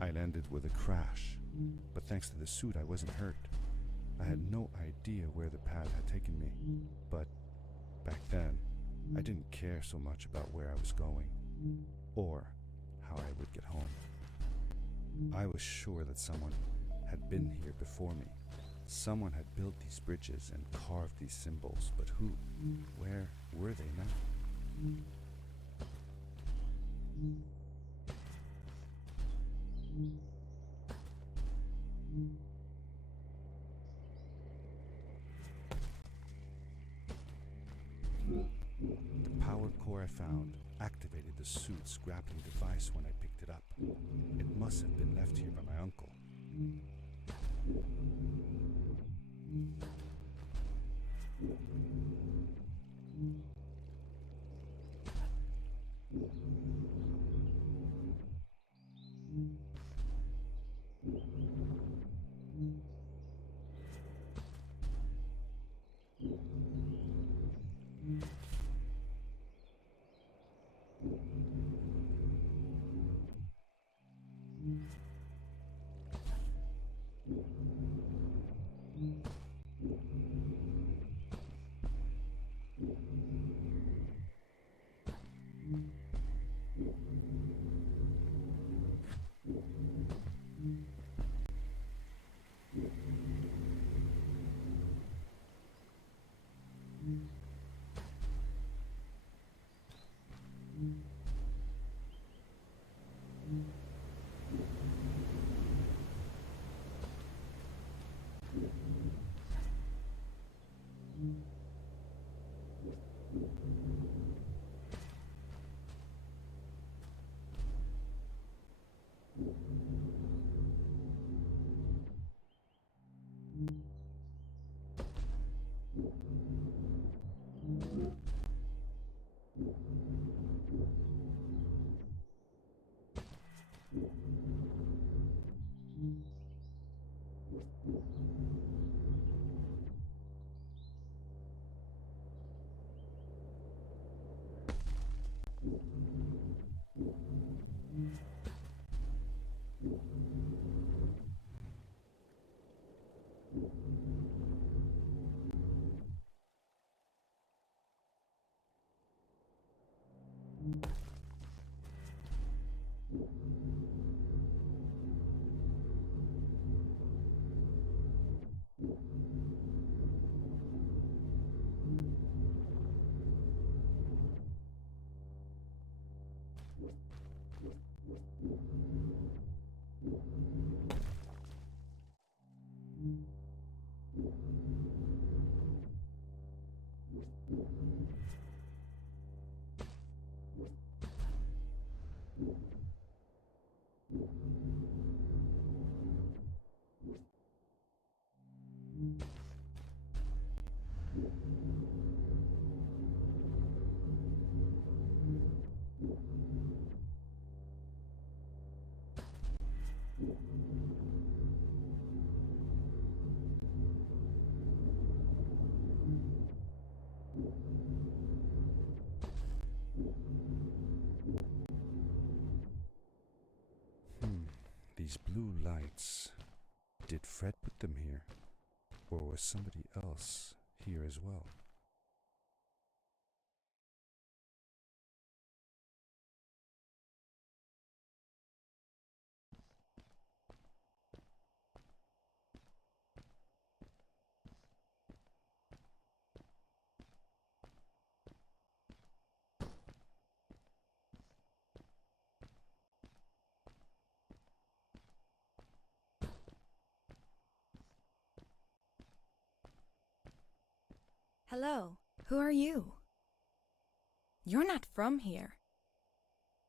I landed with a crash, but thanks to the suit I wasn't hurt. I had no idea where the pad had taken me, but back then, I didn't care so much about where I was going, or how I would get home. I was sure that someone had been here before me. Someone had built these bridges and carved these symbols, but who? Where were they now? The power core I found activated the suit's grappling device when I picked it up. It must have been left here by my uncle. These blue lights, did Fred put them here? Or was somebody else here as well? Hello, who are you? You're not from here.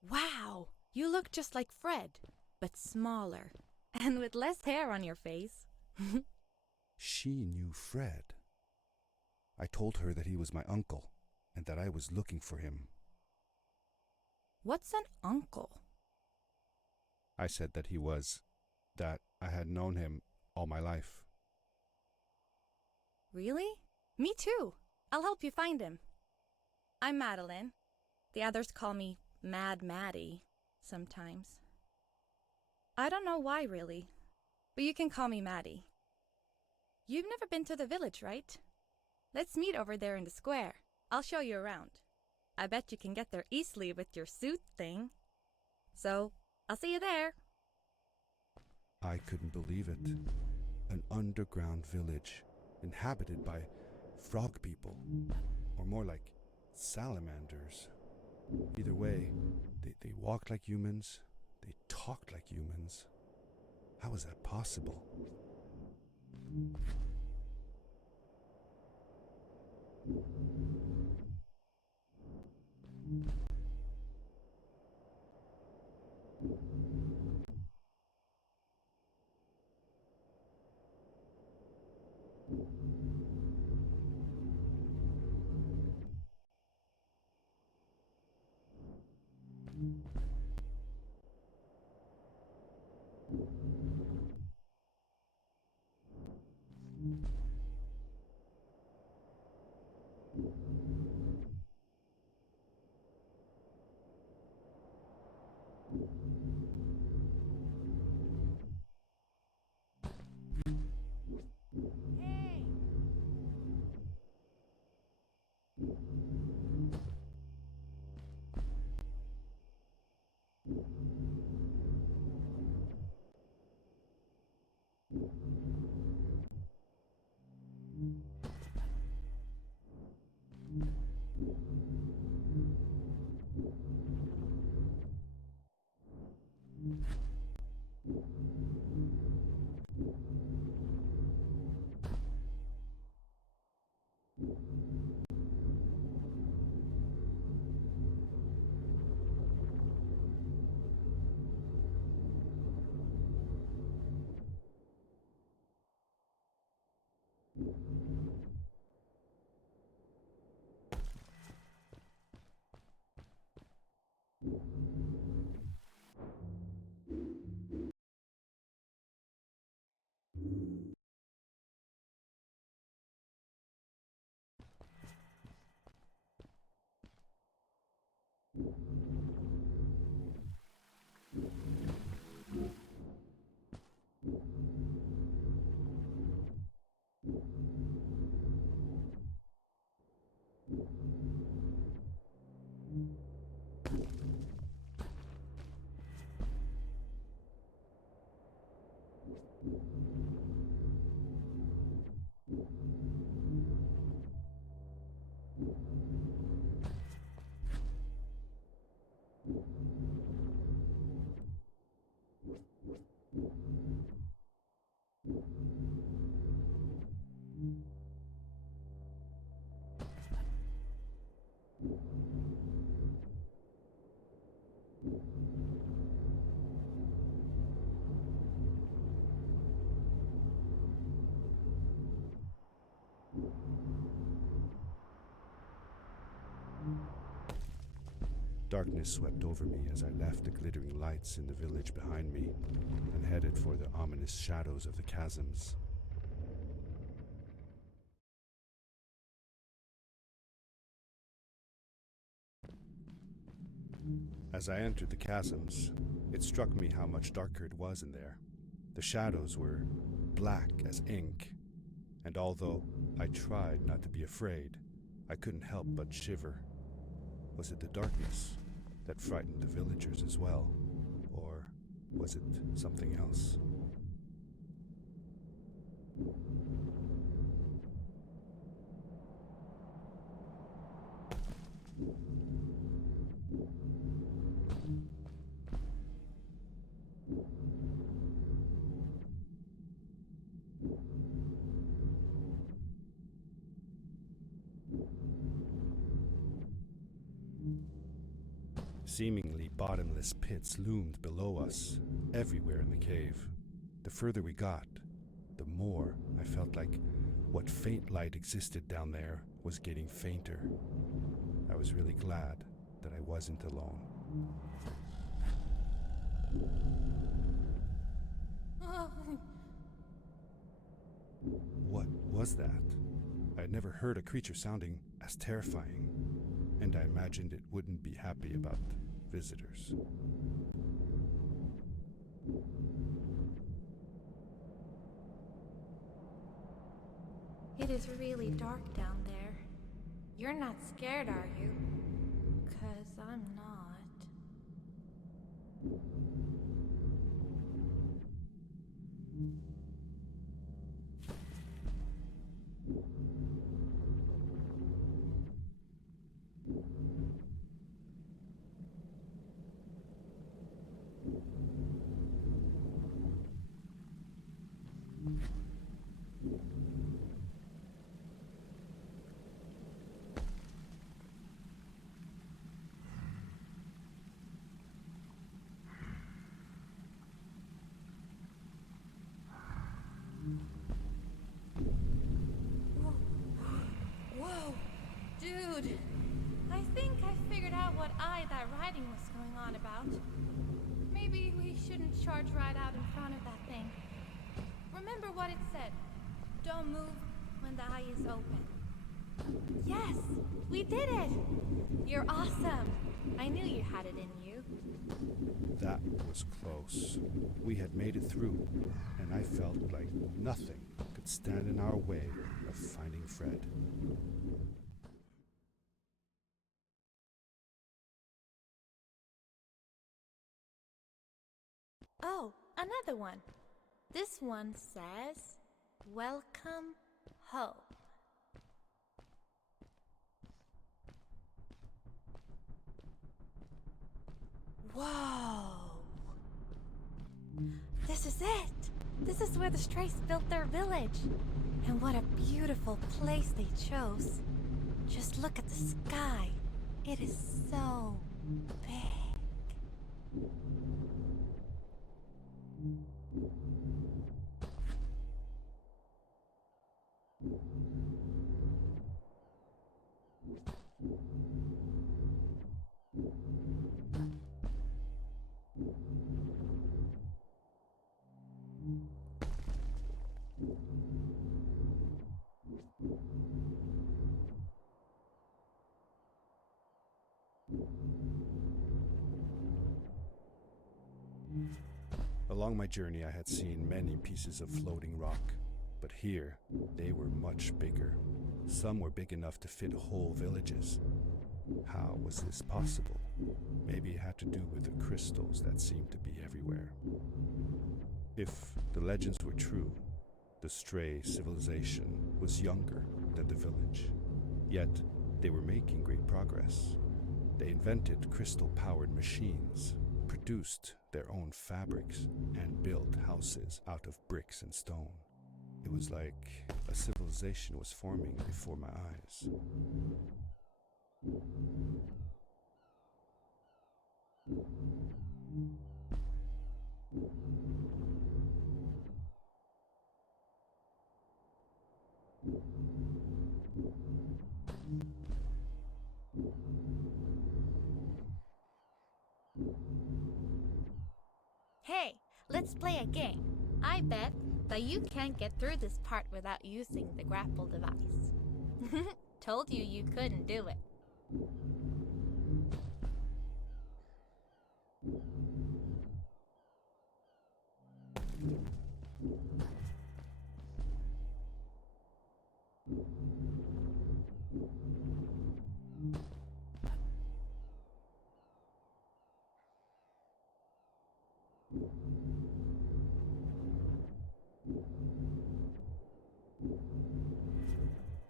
Wow, you look just like Fred, but smaller, and with less hair on your face. She knew Fred. I told her that he was my uncle, and that I was looking for him. What's an uncle? I said that I had known him all my life. Really? Me too. I'll help you find him. I'm Madeline. The others call me Mad Maddie sometimes. I don't know why, really. But you can call me Maddie. You've never been to the village, right? Let's meet over there in the square. I'll show you around. I bet you can get there easily with your suit thing. So, I'll see you there. I couldn't believe it. An underground village inhabited by frog people, or more like salamanders. Either way, they walked like humans, they talked like humans. How is that possible? Darkness swept over me as I left the glittering lights in the village behind me and headed for the ominous shadows of the chasms. As I entered the chasms, it struck me how much darker it was in there. The shadows were black as ink, and although I tried not to be afraid, I couldn't help but shiver. Was it the darkness that frightened the villagers as well, or was it something else? Seemingly bottomless pits loomed below us, everywhere in the cave. The further we got, the more I felt like what faint light existed down there was getting fainter. I was really glad that I wasn't alone. What was that? I had never heard a creature sounding as terrifying, and I imagined it wouldn't be happy about visitors. It is really dark down there. You're not scared, are you? 'Cause I'm not. Whoa! Dude! I think I figured out what that writing was going on about. Maybe we shouldn't charge right out in front of that thing. Remember what it said. Don't move when the eye is open. Yes! We did it! You're awesome! I knew you had it in you. That was close. We had made it through, and I felt like nothing could stand in our way of finding Fred. Oh, another one. This one says, "Welcome home." Whoa! This is it! This is where the Strays built their village. And what a beautiful place they chose. Just look at the sky. It is so big. Along my journey, I had seen many pieces of floating rock, but here they were much bigger. Some were big enough to fit whole villages. How was this possible? Maybe it had to do with the crystals that seemed to be everywhere. If the legends were true, the Stray civilization was younger than the village. Yet they were making great progress. They invented crystal-powered machines, produced their own fabrics, and built houses out of bricks and stone. It was like a civilization was forming before my eyes. Hey, let's play a game. I bet that you can't get through this part without using the grapple device. Told you you couldn't do it.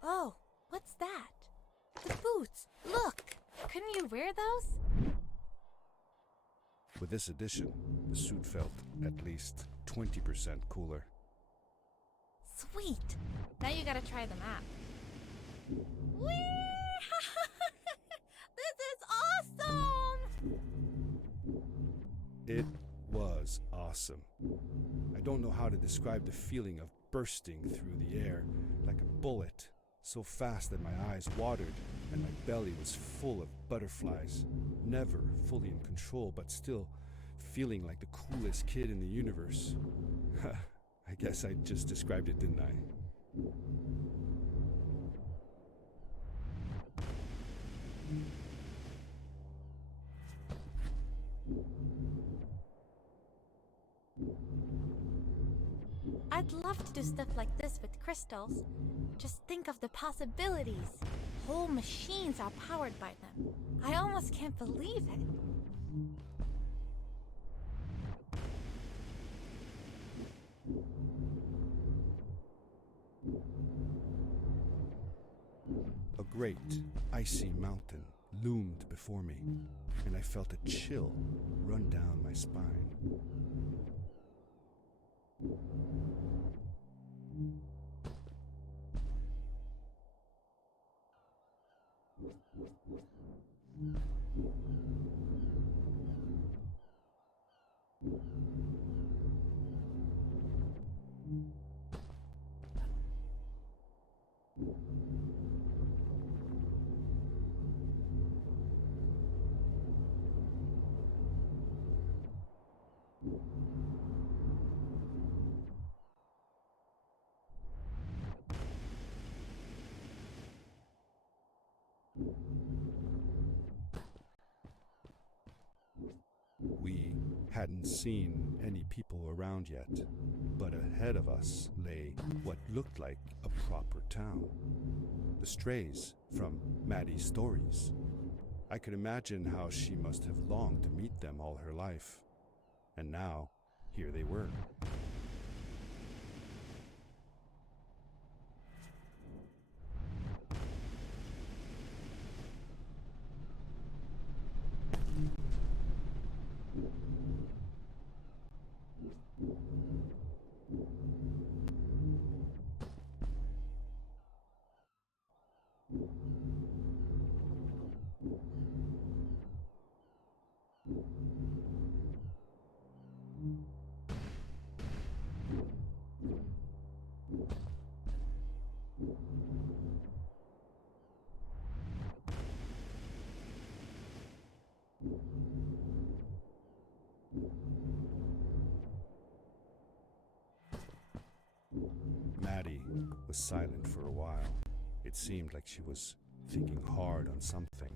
Oh, what's that? The boots! Look! Couldn't you wear those? With this addition, the suit felt at least 20% cooler. Sweet! Now you gotta try them out. Whee! This is awesome! It was awesome. I don't know how to describe the feeling of bursting through the air like a bullet, so fast that my eyes watered and my belly was full of butterflies. Never fully in control, but still feeling like the coolest kid in the universe. I guess I just described it, didn't I? I I'd love to do stuff like this with crystals. Just think of the possibilities. Whole machines are powered by them. I almost can't believe it. A great, icy mountain loomed before me, and I felt a chill run down my spine. We hadn't seen any people around yet, but ahead of us lay what looked like a proper town. The strays from Maddie's stories. I could imagine how she must have longed to meet them all her life. And now, here they were. Maddie was silent for a while. It seemed like she was thinking hard on something.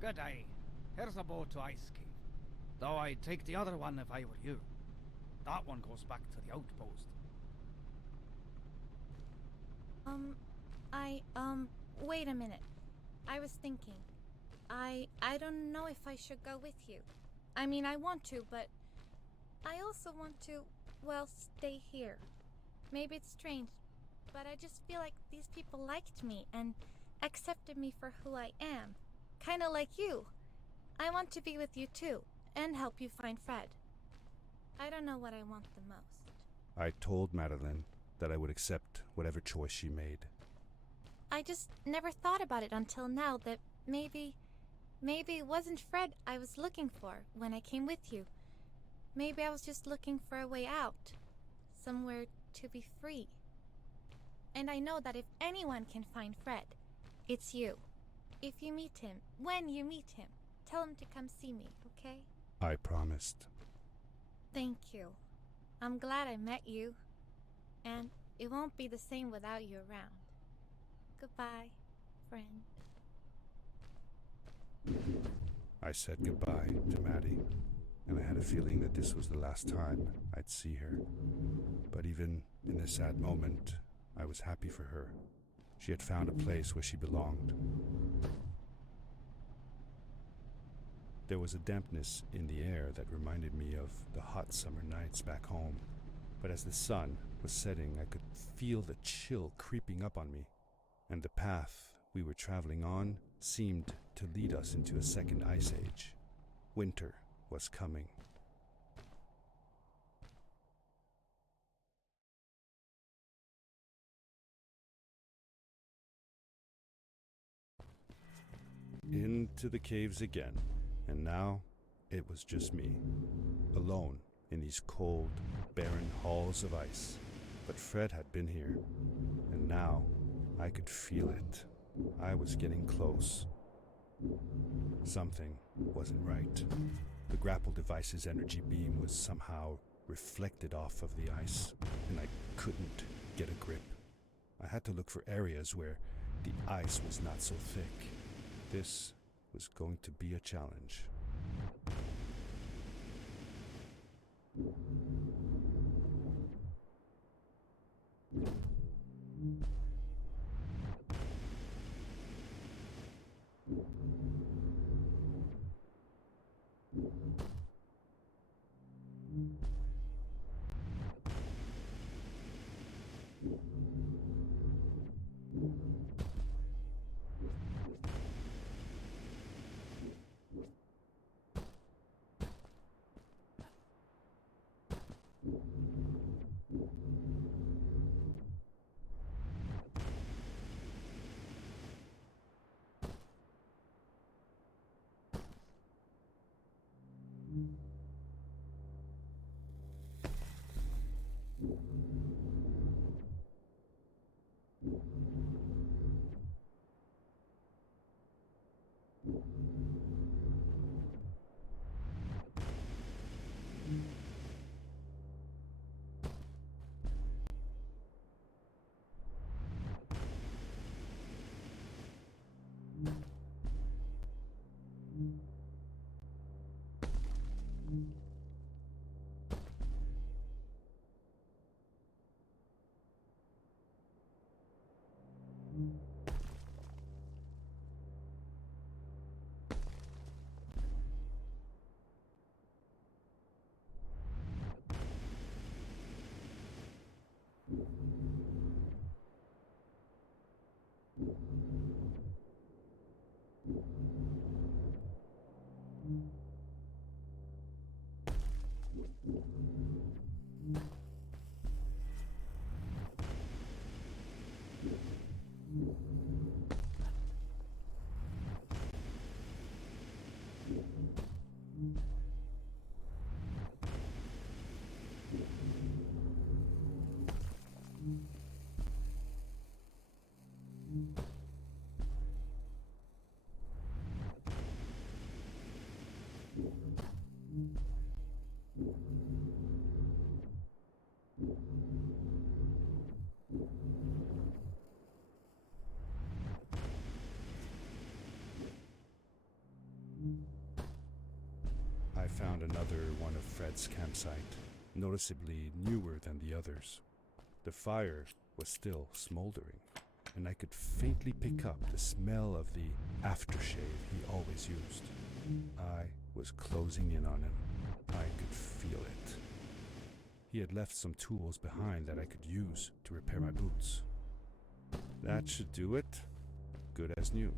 Good day. Here's a boat to Ice Cave. Though I'd take the other one if I were you. That one goes back to the outpost. Wait a minute. I was thinking. I don't know if I should go with you. I mean, I want to, but I also want to, well, stay here. Maybe it's strange, but I just feel like these people liked me and accepted me for who I am. Kinda like you. I want to be with you too, and help you find Fred. I don't know what I want the most. I told Madeline that I would accept whatever choice she made. I just never thought about it until now that maybe it wasn't Fred I was looking for when I came with you. Maybe I was just looking for a way out. Somewhere to be free. And I know that if anyone can find Fred, it's you. If you meet him, when you meet him, tell him to come see me, okay? I promised. Thank you. I'm glad I met you. And it won't be the same without you around. Goodbye, friend. I said goodbye to Maddie, and I had a feeling that this was the last time I'd see her. But even in this sad moment, I was happy for her. She had found a place where she belonged. There was a dampness in the air that reminded me of the hot summer nights back home. But as the sun was setting, I could feel the chill creeping up on me, and the path we were traveling on seemed to lead us into a second ice age. Winter was coming. Into the caves again, and now it was just me, alone in these cold, barren halls of ice. But Fred had been here, and now I could feel it. I was getting close. Something wasn't right. The grapple device's energy beam was somehow reflected off of the ice, and I couldn't get a grip. I had to look for areas where the ice was not so thick. This was going to be a challenge. I found another one of Fred's campsite, noticeably newer than the others. The fire was still smoldering, and I could faintly pick up the smell of the aftershave he always used. I was closing in on him. I could feel it. He had left some tools behind that I could use to repair my boots. That should do it. Good as new.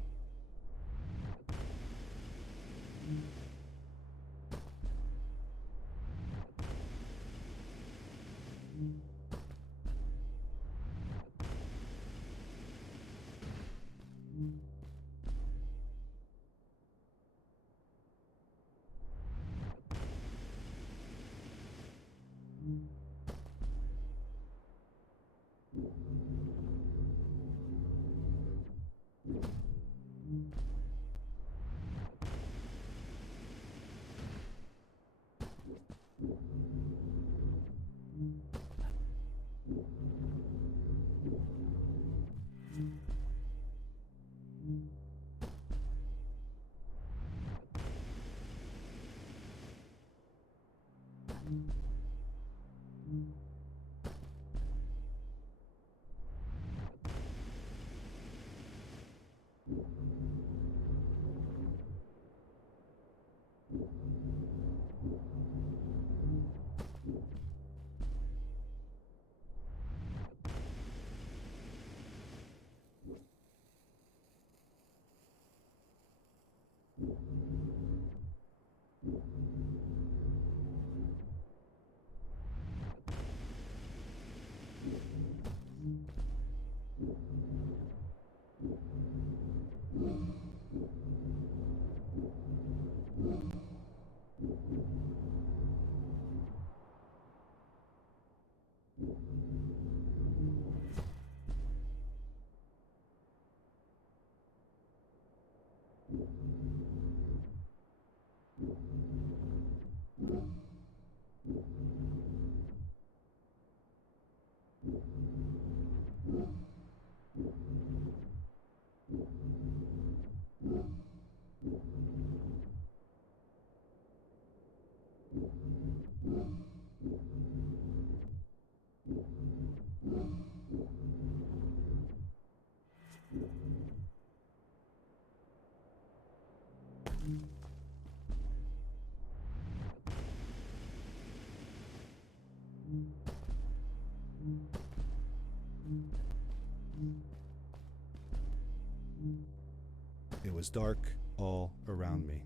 It was dark all around me,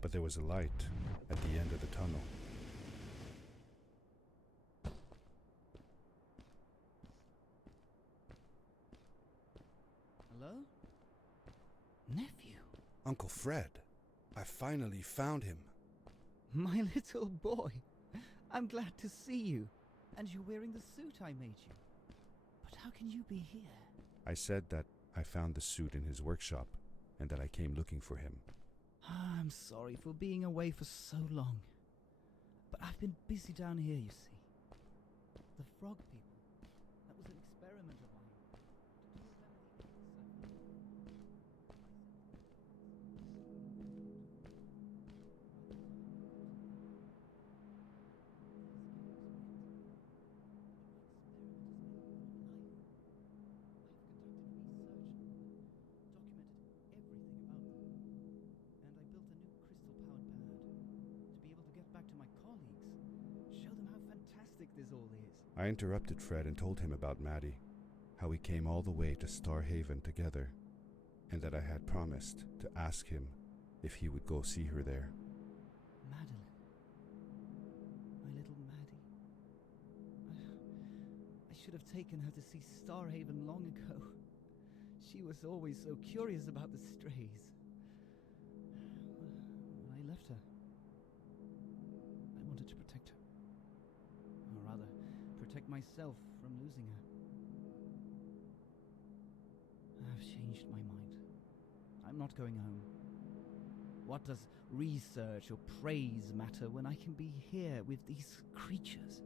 but there was a light at the end of the tunnel. Hello? Nephew? Uncle Fred, I finally found him. My little boy. I'm glad to see you. And you're wearing the suit I made you. But how can you be here? I said that I found the suit in his workshop and that I came looking for him. I'm sorry for being away for so long. But I've been busy down here, you see. The frog people. That was an experiment of mine. To do a remedy. This all is. I interrupted Fred and told him about Maddie, how we came all the way to Starhaven together, and that I had promised to ask him if he would go see her there. Madeline. My little Maddie. I should have taken her to see Starhaven long ago. She was always so curious about the strays. When I left her, I wanted to protect her. Or rather, protect myself from losing her. I've changed my mind. I'm not going home. What does research or praise matter when I can be here with these creatures?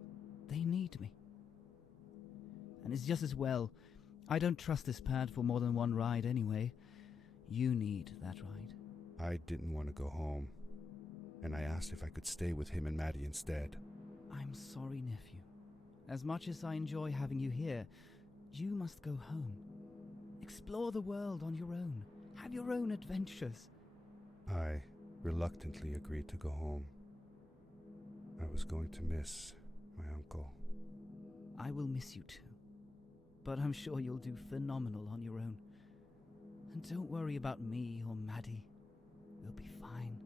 They need me. And it's just as well. I don't trust this pad for more than one ride anyway. You need that ride. I didn't want to go home, and I asked if I could stay with him and Maddie instead. I'm sorry, nephew. As much as I enjoy having you here, you must go home. Explore the world on your own. Have your own adventures. I reluctantly agreed to go home. I was going to miss my uncle. I will miss you too. But I'm sure you'll do phenomenal on your own. And don't worry about me or Maddie. We'll be fine.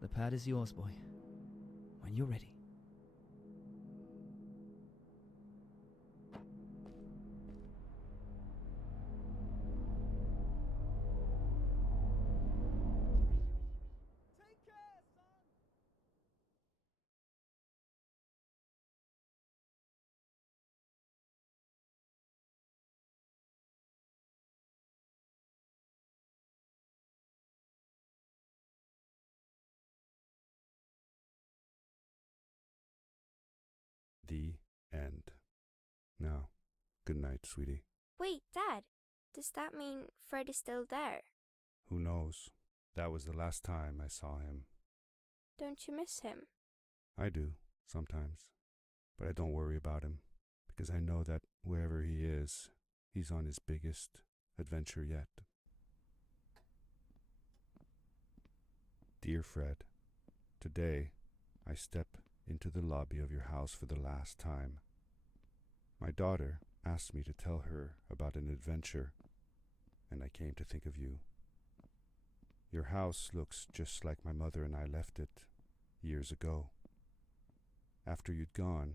The pad is yours, boy. When you're ready. Take care, son! The end. Now, good night, sweetie. Wait, Dad. Does that mean Fred is still there? Who knows? That was the last time I saw him. Don't you miss him? I do, sometimes. But I don't worry about him, because I know that wherever he is, he's on his biggest adventure yet. Dear Fred, today I step into the lobby of your house for the last time. My daughter asked me to tell her about an adventure, and I came to think of you. Your house looks just like my mother and I left it years ago. After you'd gone,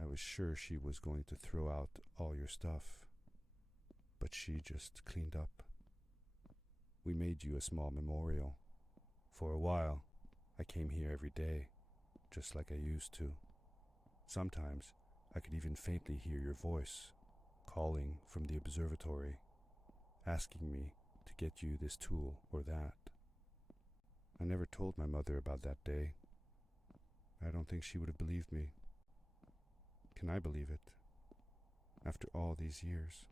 I was sure she was going to throw out all your stuff, but she just cleaned up. We made you a small memorial. For a while, I came here every day, just like I used to. Sometimes I could even faintly hear your voice, calling from the observatory, asking me to get you this tool or that. I never told my mother about that day. I don't think she would have believed me. Can I believe it? After all these years?